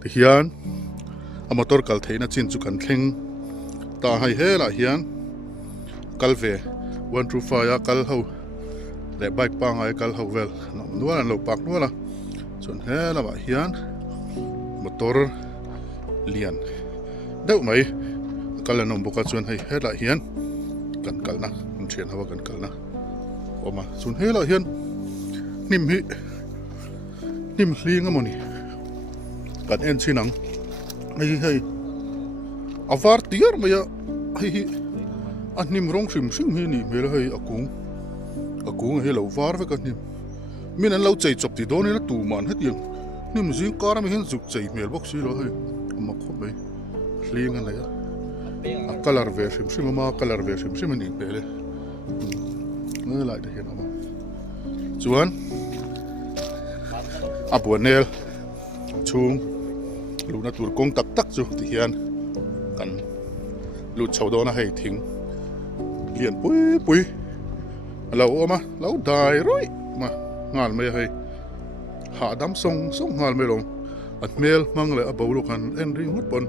ti hian a motor kal theina chin chu kan thleng ta hai hela hian kalve 125 a kal ho le bike pa ngai kal ho vel nam nuala lo pak nuala chon hela wa hian motor lian deuh mai kalanom boka chuan hei hela hian kan kalna thian hawa kan kalna oma chun hela hian nim hling amoni kan en chinang hei avar tiar maya hei anim rong sim hi ni mel hei akung hei lo var ve kan nim min an lo chei chop ti don na tu man hetiang nim jing kar mi hin juk chei mel bok si lo hei ama khop mai hling an ya a color ve sim ma color ve sim ni pele ngai lại de hian ama chuan a buanel chung lu na tur kong tak chu ti hian kan lu chho do na hei thing lian pui lo ama lo dai roi ma ngal mai hei ha dam song ngal mai long at mel mang le a bawlu kan en ring hut pon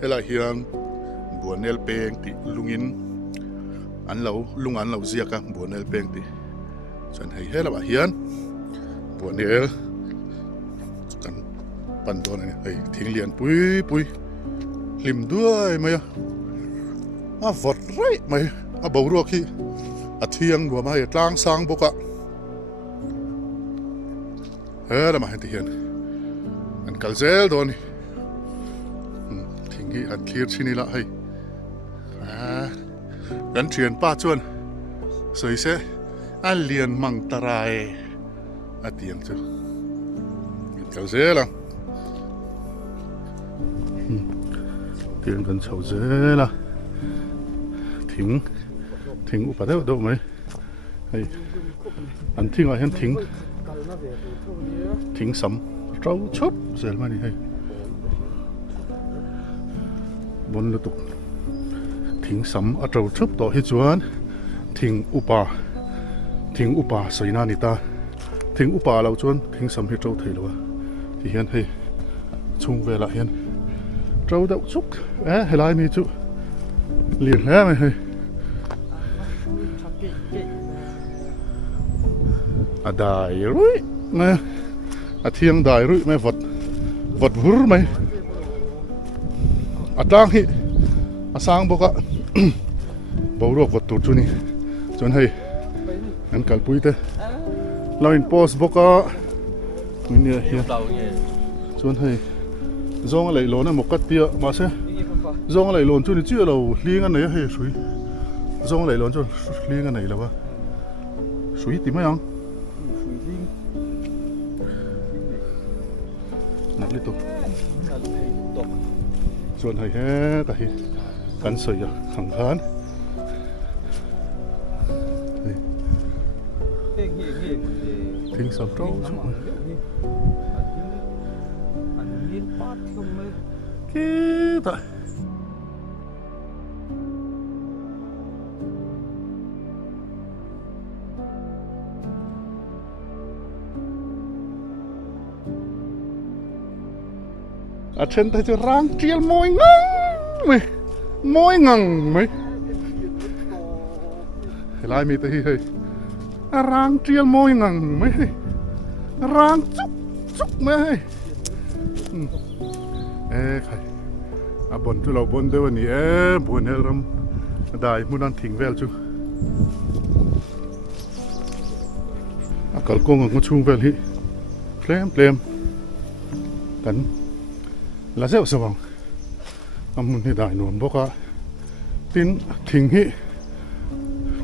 hela hian buanel peng ti lungin lungan lo ziaka buanel peng ti chan hei hela ba hian buanel kan pan do na hei thing lian pui lim duai mai a vot rai mai a bawru khi a thiang nuam hai tlang sang boka hela ma heti hian an kalzel do ni thingi an clear chini la hai kan thian pa chuan soi se an lian mang tarai a tiang chu kalzel la tiang kan chho zela thing upa deuh deuh mai hei an thing a hian thing sam trâu chop zel mani hei bon lutuk thing sam a trâu chop to hi chuan thing upa soina ni ta thing upa lo chuan thing sam hi trâu thei lo ti hian hei chung vela hian trâu deuh chuk helai mi chu liền hé mày hei a dai rui mày a thiang dai rui mày vật vur mày a tang hi a sang boka bầu ruột vật tụt chu ni chon hei an kal pui te line post boka ni hian chon hei zong lai lo na mokat tia ma se zong lai lon chu ni chu lo hling an nei hei sui zong lai lon chu hling an nei lo wa sui ti mai ang nãy liên tục chuồn hay hết tại cắn sợi à khẳng khán thính sầm trâu kia tại ở trên tay cho rang chiên môi ngang mày lại mi tới hơi rang chiên môi ngang mày rang chúc mày khai à bon tu lâu bon đâu nè buồn hết lắm đại muốn ăn thỉnh vel chứ à cả con ngon chung vel hi plem cắn là dễ sợ vòng muốn thì đại nuông bốc á tin thỉnh hi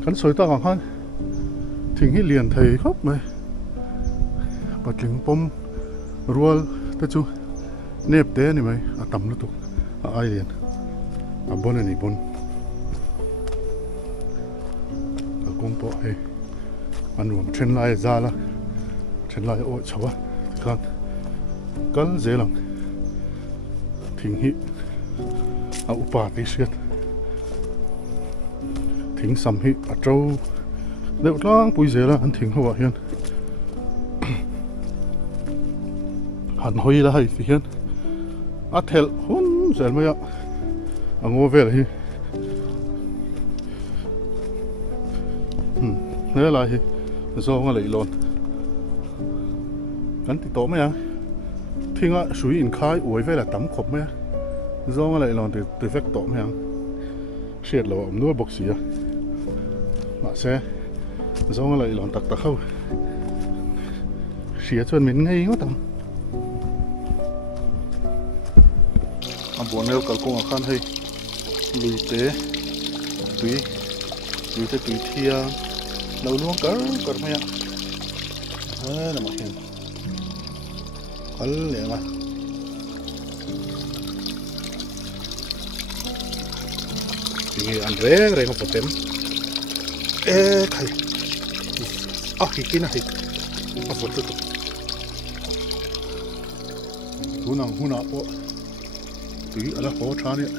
cắn sôi ta càng hơn thỉnh hi liền thầy khóc mày bật lính pom ruol ta chú nếp té này mày à tầm nó tục à ai liền à bon này bon à công bộ hay anh nuông trên lại ra là trên lại ôi cháu á con cắn dễ lắm thỉnh hi à upa tí xiết thỉnh sầm hi à trâu đều lang bùi dễ là anh thỉnh hoa hiền hẳn hoi là hay hiền อัดเทลหุ่นเสร็จไหมอ่ะอังโง่เวลฮีนี่อะไรฮีโซ่ก็เลยลอนกันติดโตไหมยังทิ้งอ่ะสุยอินคายอวยเวลตั้มขบไหมโซ่ก็เลยลอนติดเฟกโตไหมยังเสียดเราอมด้วยบกเสียมาเซ่โซ่ก็เลยลอนตักเข้าเสียจนเหม็นไงวะตั้มอันบนเอลกัลกงอาคารให้ลุยเตะตุยเตะตุยเทียเราล่วงกันไหมอ่ะน่ะมาเห็นกันเลยมาทีนี้อันแรงเขาเต็มใครฮิกินนะฮิฝนตกหูหนังปะตุยอะไรขอชาเนี่ย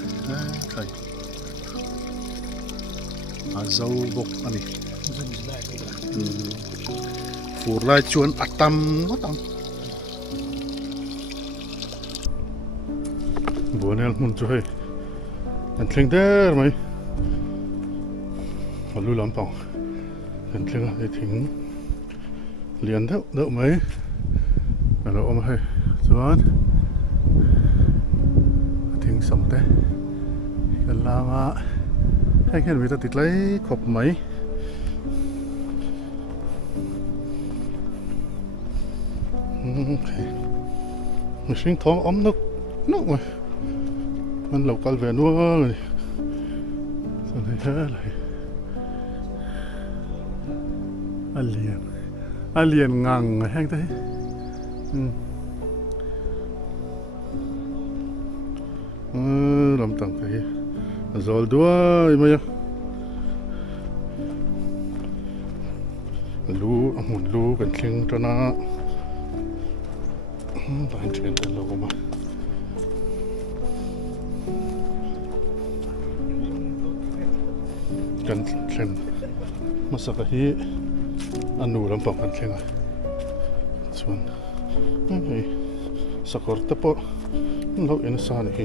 ใครอาเจ้าบกอันนี้ฟูไล่ชวนอัดตำก็ตำบัวเนี่ยมันจะให้อันเทงเด้อไหมมาลุ้นลำปองอันเทงได้ถึงเหรียญเท่าเดิมไหมเราเอามาให้ส่วนถึงสมเต้กันลามาให้แค่วิตาติดไล่ขบไหมมันชิงท้องอ้อมนกเลยมันเหล่ากัลเวนัวเลยส่วนนี้อะไรอาเลียนงังแห้งได้ลำต่างกันจอลด้วยมั้ยรู้กันเชิงตระหนักตอนเชิงกันเรามากันเชิงมาสักทีอันนู้ลำปองกันเชิงส่วนสักคนตะปอเราเอ็นสานเห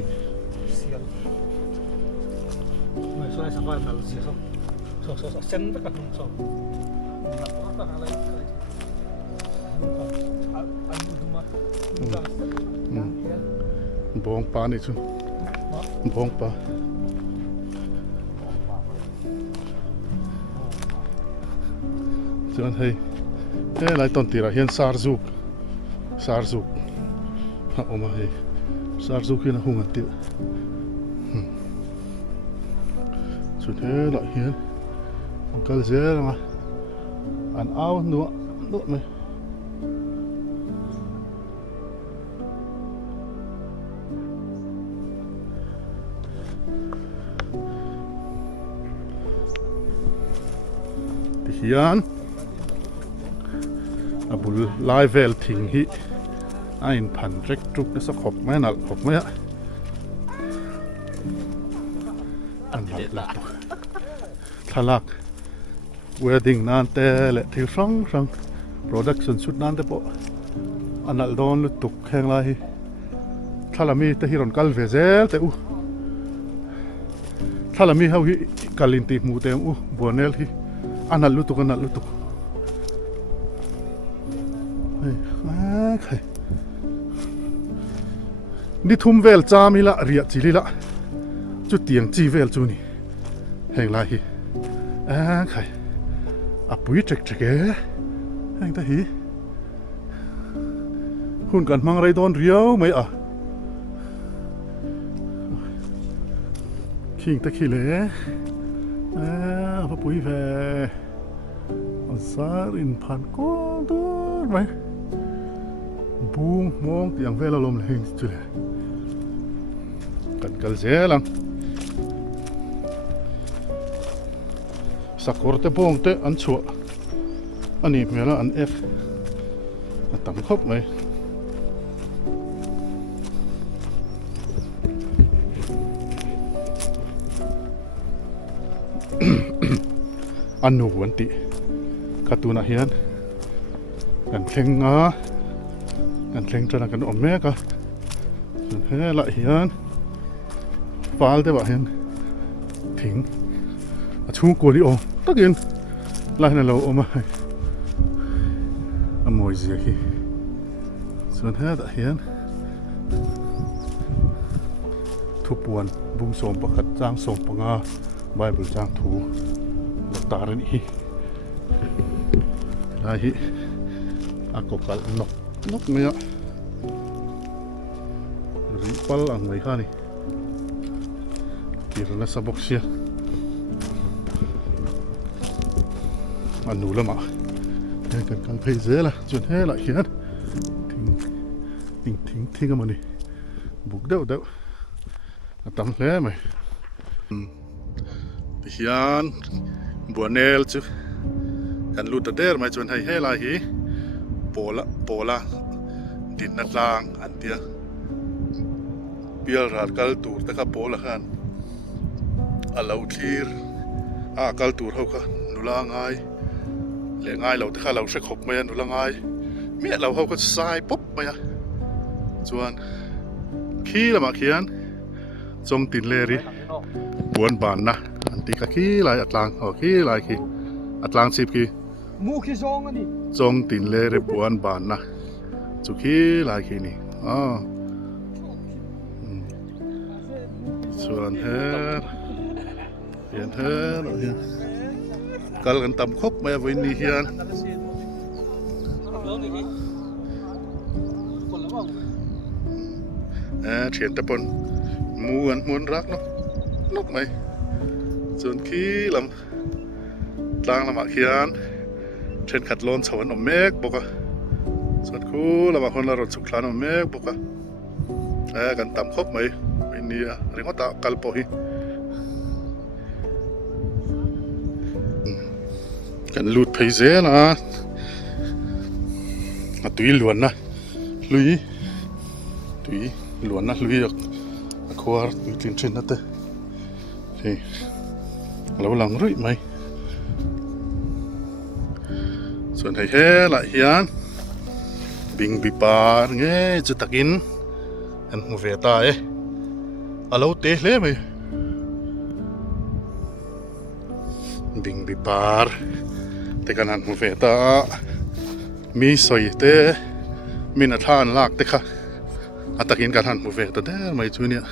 ไม่ใช่สักวันเราเสียสองเส้นไปกับสองอะไรอันนี้ดูมาบองปลานี่ชุบองปลาส่วนให้หลายตอนตีระเห็นซาร์ซุกเอามาให้ซาร์ซุกนะหุ่นติสุดท้ายละเห็นก็เจอมาอันเอาหนูไหมที่ยันอาบุลไลฟ์เวลทิ้งฮีไอ้พันเร็กจุกนี่สักขบไหมนักขบไหมอะอันหลับทะลักเวดดิ้งนั่นแต่เละที่ช่างโปรดักชั่นชุดนั่นแต่ปะอันนั้นโดนลุตุกแข่งไรถ้าเรามีแต่ฮิรอนกัลเวเซลแต่ถ้าเรามีเขาฮิกัลินติมูเตมบัวเนลฮิอันนั้นลุตุกเฮ้ยใครนี่ทุ่มเวลจามีละเรียจิลิละจุดเตียงจีเวลจูนี่แห่งไรฮิใครปุ๋ยเจ๊กแห่งตาฮีหุ่นกันมังไรโดนเรียวไหมขิงตะขี้เล่พระปุ๋ยแผ่สารินพันก้อนตัวไหมบูมมองอย่างเวลาลมแรงจุดเลยกันเสียหลังสักคนเตะโป่งเตะอันชัวอันนี้เมื่อละอันเอฟต่ำครบไหมอันหนูวันติคาตูน่าเฮียนกันเพลงกันเพลงจะนักกันอมแม่ก็ thế lại hiền phá thế bảo hiền thỉnh chú của đi ôm tất nhiên lại là lâu ôm mà mồi gì khi xuân thế tại hiền thu buồn bung sôm bạc khát giang sôm bạc ngà Bible giang thu lật tà lên hi lại hi aku kal nok maya ripal ang may kani kira na sa box siya ano lama yan kan kang pay zela chun he lại hiền ting cái này bục đâu tắm lẽ mày hiền buồn nel chứ kan lu ta der mai chun hay he lại hi pola din na lang an dia pial rat kal tur ta ka pola khan alau thlir kal tur ho kha nula ngai le ngai lo ta kha lo se khop mai nula ngai mi lo ho ka sai pop mai chuan khi là mà khian trong tin le ri buồn bàn na an ti ka khi lại atlang ho khi lại khi atlang sip khi mu khi song ani trong tin lệ để buồn bàn na chú khi lại khi này xuân hết hiền hết rồi hiền kalau kan tam khop maya với ni hiền chuyện tập on muốn rác nó mày xuân khi làm đang làm hiền trên khát lon sầu nó mét bốc à,ส่วนคู่เราบางคนเรารถสุขลานเมฆบกอะกันตามครบไหมไม่นี่อะเรื่องว่าตากัลปอฮีกันลูดเพย์เซนะตุยล้วนนะลุยตุยล้วนนะลุยอ่ะขวาตุยทิ้งเช่นนั่นเต้เฮ้ยเราหลังรุ่ยไหมส่วนไทยเฮ้ละเฮียนบิงบิปาร์เงี้ยจะตักินอันหัวเวตาเราเตะเลยไหมบิงบิปาร์แต่กันหันหัวเวตามีสอยเตะมีนัทานลากเตะค่ะอัตกินกันหันหัวเวตาเด้ไม่ช่วยเนี่ย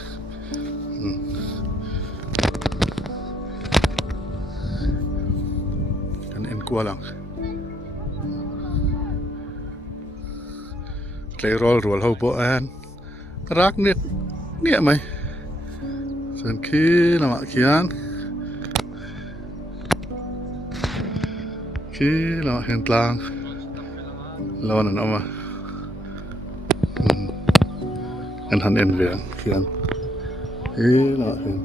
กันเอ็นกัวหลังเลยรอลรัวเราโบแอนรักเนี่ยไหมส่วนขี้ละมาเขียนขี้ละมาเห็นกลางเรานั่นเอามาอันทันเอ็นเวียงเขียนขี้ละเห็น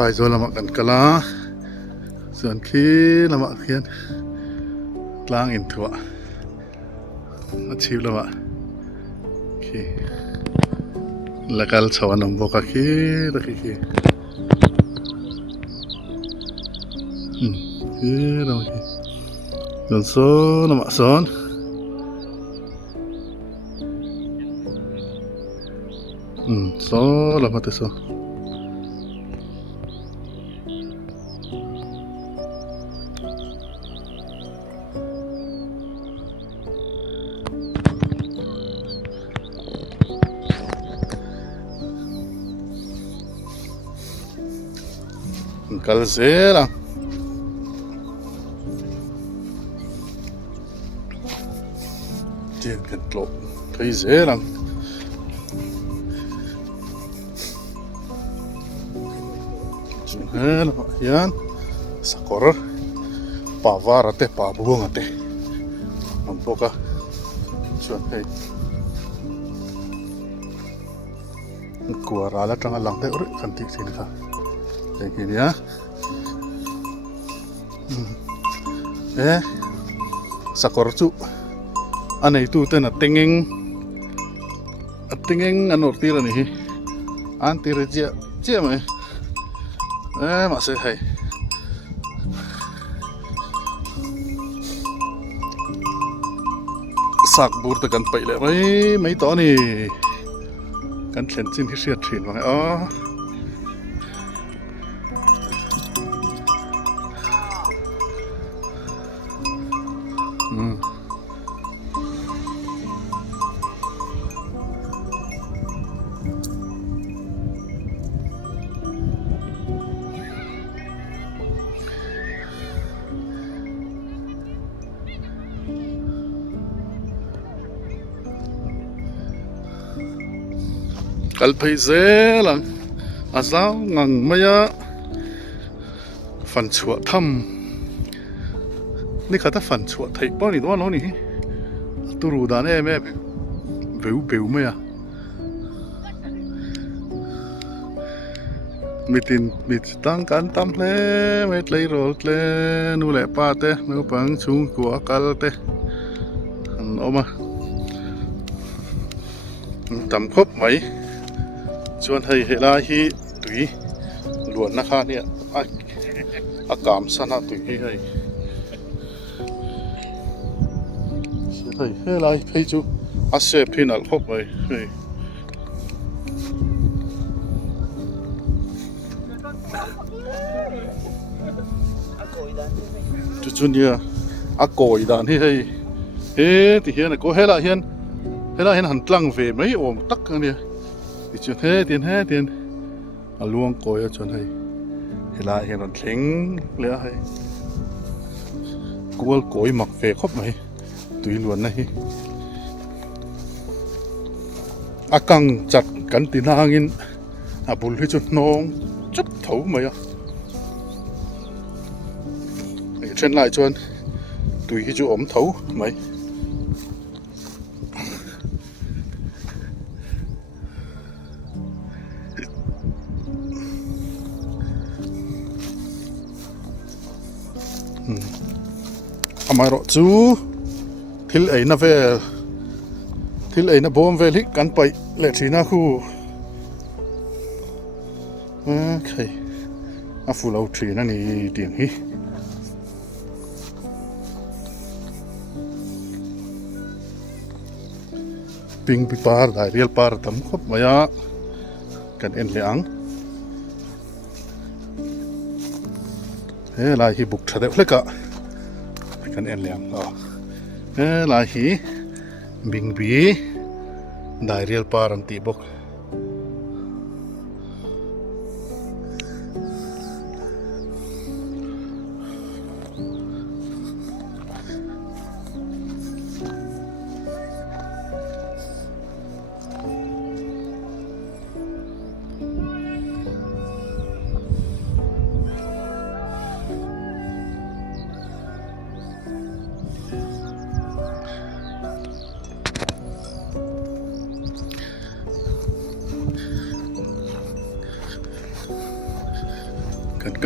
พายโซลามักกันกะลาส่วนขี้ละมักเขียนกลางอินทัวอาชีพละมักขี้แล้วก็ชาวนมบกขี้ตะขี้ขี้ละมักขี้ส่วนโซละมักซ้อนโซละมักเตโซCalzera Tiệnกันโกลบthấy dễ lắm chúng hết là yan sakor pavara te pabuang te mampoka chuan hei kuara la tanga lang te uri kan tik sin ka Thank you, ya. Sakor cu อันไหนตู้เต้นอ่ะเต็งเองอันอดตีละนี่อันตีระเจี๊ยไหมมาเสียให้สักบูรตะกันไปเลยไม่ต่อนี่กันเขียนจินที่เสียดถิ่นมาอ๋อกัลไปเซลังอาสาวงังมายะฟันชัวทำนี่ข้าถ้าฟันชัวไทยป้อนนี่ตัวน้องนี่ตัวรู้ดานแม่เบลไหมอะมีตั้งการตำเลยไม่เลยรถเลยนู่นแหละป้าเต้นู่นปังชุงกัวกัลเต้อันออกมาตำครบไหมชวนให้เฮลาฮีตุยล้วนนะคะเนี่ยอากามสนาตุยให้เฮลาให้จูอาเซพินัลครบไหมจุนเนี่ยอากอยดานที่ให้ที่เฮียนะก็เฮลาเฮียนหันตั้งเวไม่โอมตักกันเนี่ยที่จนเตียนลวงโกยจนให้เวลาเห็นมันเข็งเลยให้กวลโกยหมักเฟครบไหมตุยล้วนนะฮิอากังจัดกันตีนางอินบุลให้จุดน้องจุดเถาไหมอ่ะเช่นไรจนตุยให้จุดอมเถาไหมอามารอจูทิลไอนาเวลทิลไอนาบอมเวลิกันไปเลทีน่าคู่โอเคอาฟูเราทีนั่นนี่เดียงฮีปิงปิปาร์ได้เรียลปาร์ตั้มครบมายากันเอ็นเลียงเฮ้ลายฮีบุกชาเดฟเล็กอะกันเอ็นเลียงอ๋อลายฮีบิงบีได้เรียลปารันตีบก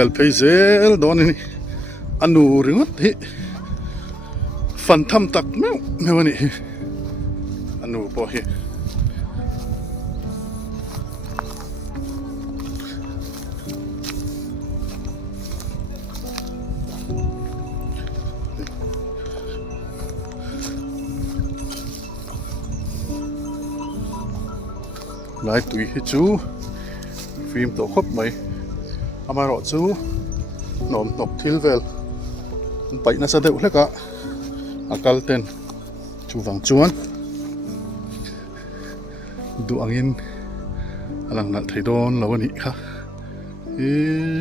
กัลเพย์เซลโดนนี่อันนูริงที่ฟันทำตักแมววันนี้อันนูพอเฮไล่ตุยให้จูฟิล์มตัวครบไหมอามารอจูนอมนกทิลเวลไปน่าจะเดือดเลยกะอากาศเต็นจูฟังจวนดูอังอินอลังนัดไทยโดนแล้ววันนี้ค่ะ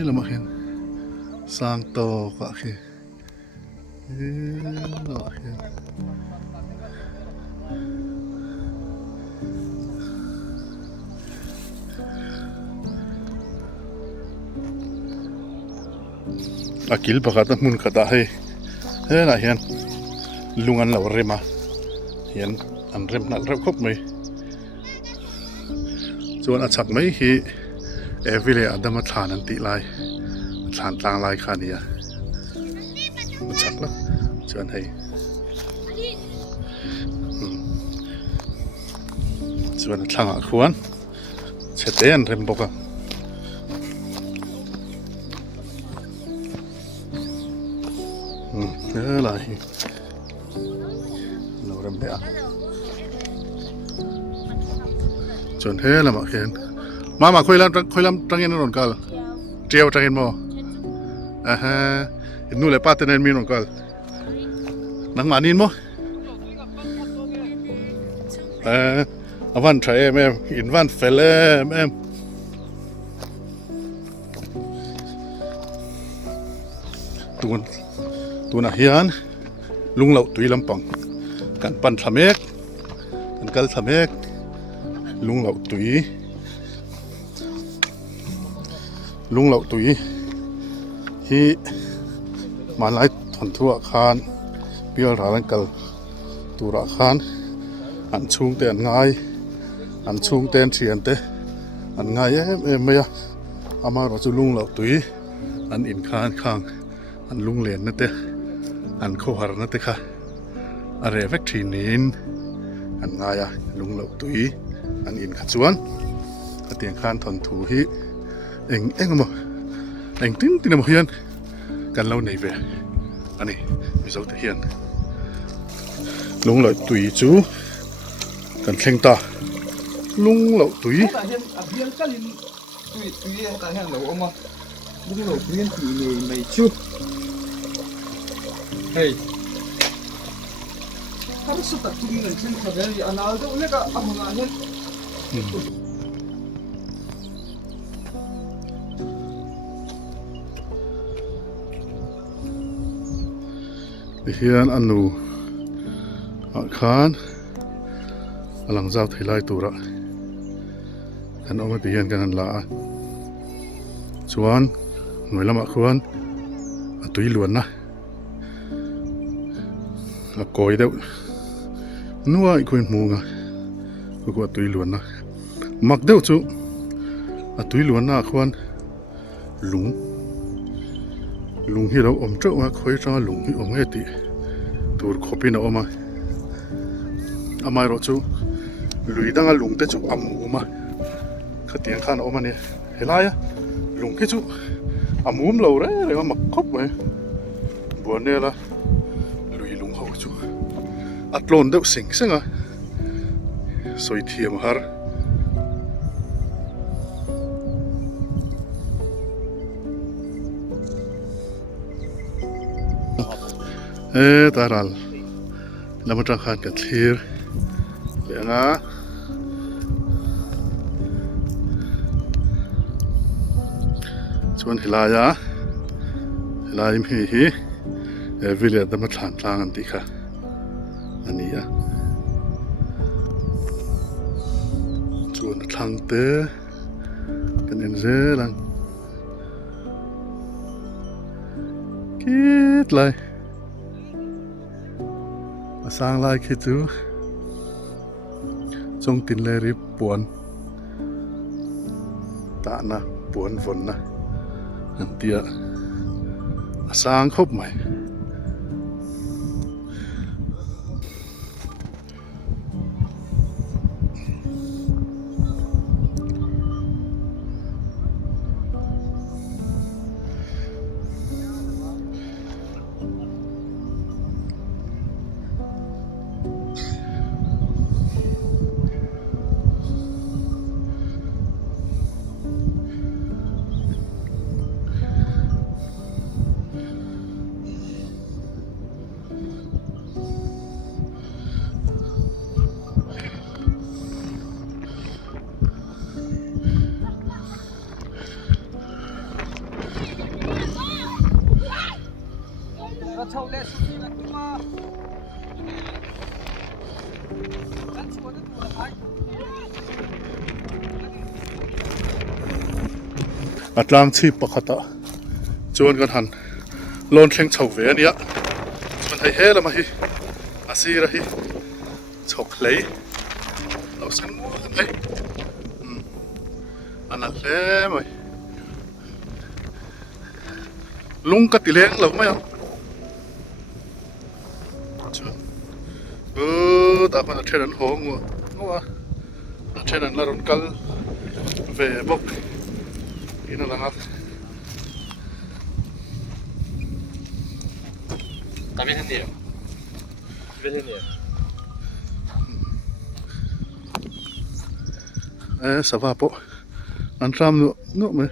เรามาเห็นสร้างโตกะคือเราเห็นอากิลปะกาตมุนกาตาให้น่ะเห็นลุงอันเราเรมาเห็นอันเรมนัดเรมครบไหมส่วนอาชักไหมฮีวิเลอดามาทานันติไลทานต่างไลขานี่อาชักแล้วส่วนให้ ส่วนทางควรเชตเตนเรมบอกอะอะไรเราเริ่มเดียจนเท่ละมาเห็นมาคุยแล้วตั้งยันนนกันเจียวตั้งยันโมฮะนู่นเลยป้าเต้นมีนนกันนังมานินโมวันใช้แม่อินวันเฟลแม่ตัวน่ะเฮียนลุงเหล่าตุยลำปังกันปั่นทำเอกกันกัลทำเอกลุงเหล่าตุยที่มาไล่ถอนทั่วคานเปียราลังกัลตัวราคานอันชุงเตียนง่ายอันชุงเตียนเฉียนเตอันง่ายไม่อะอามาเราจะลุงเหล่าตุยอันอินคานข้างอันลุงเหรียญนั่นเตอันโคหารนั่นเตค่ะอะไรเวกทีนินอันง่ายลุงเหล่าตุยอันอินขัดสวนเตียงคานถอนถูฮีเอ็งมั้งเอ็งติ้นมั้งเฮียนกันเล่าในเวอันนี้มีสักเฮียนลุงเหล่าตุยจูกันเข่งตาลุงเหล่าตุยแต่เห็นเพียงก็ลินตุยแต่เห็นเหล่าออกมาลุงเหล่าเพียงตุยไม่ชูเฮ้ยถ้าสุดตัดตุยนั่นเช่นเขาเนี่ยอันนั้นก็เนี่ยก็เอามาเนี่ยเฮียนอันนูอาคารหลังจากที่ไล่ตัวละกันเอาไปเปลี่ยนกันละชวนหน่วยละมาควรตุยล้วนนะละกอยเดียวนัวอีกคนมูงะก็ตุยล้วนนะมักเดียวจูตุยล้วนนะควรลุงที่เราอมเจ้าว่าคอยจ้าลุงที่อมให้ตีตัวขบินออกมาอามาเราจูลุยดังลุงเตจูอามูมาขัดเตียงข้านออกมาเนี่ยเฮล่ายลุงแค่จูอามูมเราเร่ว่ามักคบไว้บัวเนี่ยละลุยลุงเขาจูอัดลนเด็กสิงซึ่งสวยเทียมฮาร์ตารัลแล้วมาจังขันกันทีร์เดี๋ยวนะชวนฮิลายมีฮีวิลเลียดมาทานทางอันติค่ะอันนี้ชวนทางเตะกันเอ็นเซลังคิดเลยสร้างลายคิดดูจงตินเลยริบปวนตานะปวนฝนนะอันเดียสร้างครบใหม่เราเช่าเล่สุดที่ละตัวฉันชวนตัวละไอ้อัดล้างชีพปกติจวนกันหันโลนเข่งเฉาเวียนี่มันให้เฮละมาฮิอาซีระฮิฉกเลยเราสังมัวกันเลยอันนั้นเลยไหมลุงกติเลี้ยงเราไหมอ่ะ ta ma thenan hong wa thenan la ron kal ve bok ina langa Tapi sendiri. Sendiri. sava po an ram no me